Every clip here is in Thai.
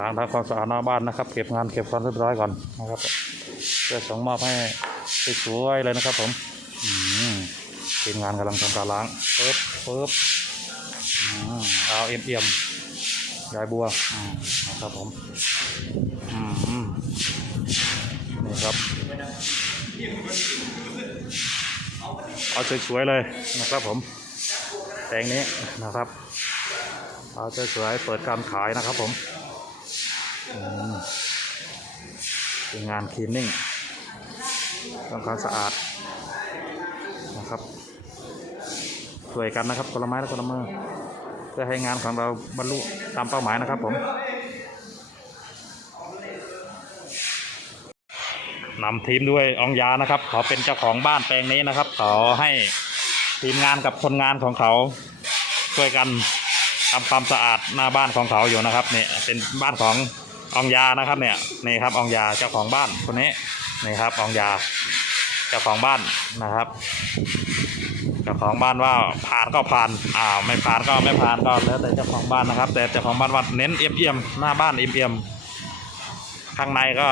ล้างทำความสะอาดหน้าบ้านนะครับ เก็บงานเก็บความเรียบร้อยก่อนนะครับเพื่อส่งมอบให้สวยๆเลยนะครับ ผมอืมทีมงานกำลังทำการล้างปึ๊บปึ๊บเอาเอี่ยมยมๆยายบัวนะครับผมอืมนี่ครับเอาสวยๆเลยนะครับผมแปลงนี้นะครับเอาสวยๆเปิดการขายนะครับผม เป็นงานคลีนนิ่งทำความสะอาดนะครับช่วยกันนะครับคนละไม้และคนละมือเพื่อให้งานของเราบรรลุตามเป้าหมายนะครับผมนำทีมด้วยอองยานะครับ เขาเป็นเจ้าของบ้านแปลงนี้นะครับเขาให้ทีมงานกับคนงานของเขาช่วยกันทำความสะอาดหน้าบ้านของเขาอยู่นะครับเนี่ยเป็นบ้านของ อองยานะครับเนี่ยนี่ครับอองยาเจ้าของบ้านคนนี้นี่ครับอองยาเจ้าของบ้านนะครับเจ้าของบ้านว่าผ่านก็ผ่านอ่าไม่ผ่านก็ไม่ผ่านก็แล้วแต่เจ้าของบ้านนะครับ แต่เจ้าของบ้านว่าเน้นเอี่ยมเอียมๆหน้าบ้านเอี่ยมเอียมๆข้างในก็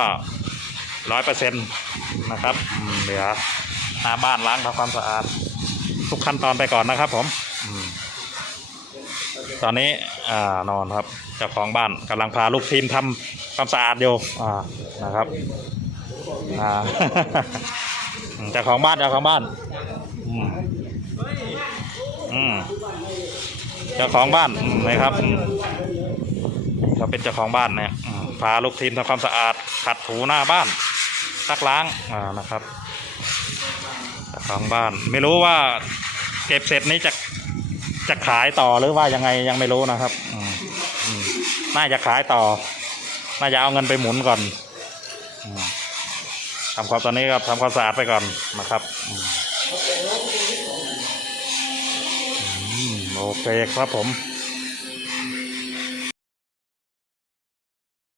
ร้อยเปอร์เซ็นต์นะครับเหลือหน้าบ้านล้างทำความสะอาดทุกขั้นตอนไปก่อนนะครับผม ตอนนี้อ่านอนครับเจ้าของบ้านกำลังพาลูกทีมทำความสะอาดอยู่อ่านะครับอ่า เจ้าของบ้านเจ้าของบ้านอืมอืมเจ้าของบ้านอืมนะครับอืมเขาเป็นเจ้าของบ้านเนี่ยอืมพาลูกทีมทำความสะอาดขัดถูหน้าบ้านซักล้างอ่านะครับเจ้าของบ้าน ไม่รู้ว่าเก็บเสร็จนี้จะ จะขายต่อหรือว่ายังไงยังไม่รู้นะครับน่าจะขายต่อ น่าจะเอาเงินไปหมุนก่อนอทำความตอนนี้ก็ทำความสะอาดไปก่อนนะครับอืมอืมโอเคครับผม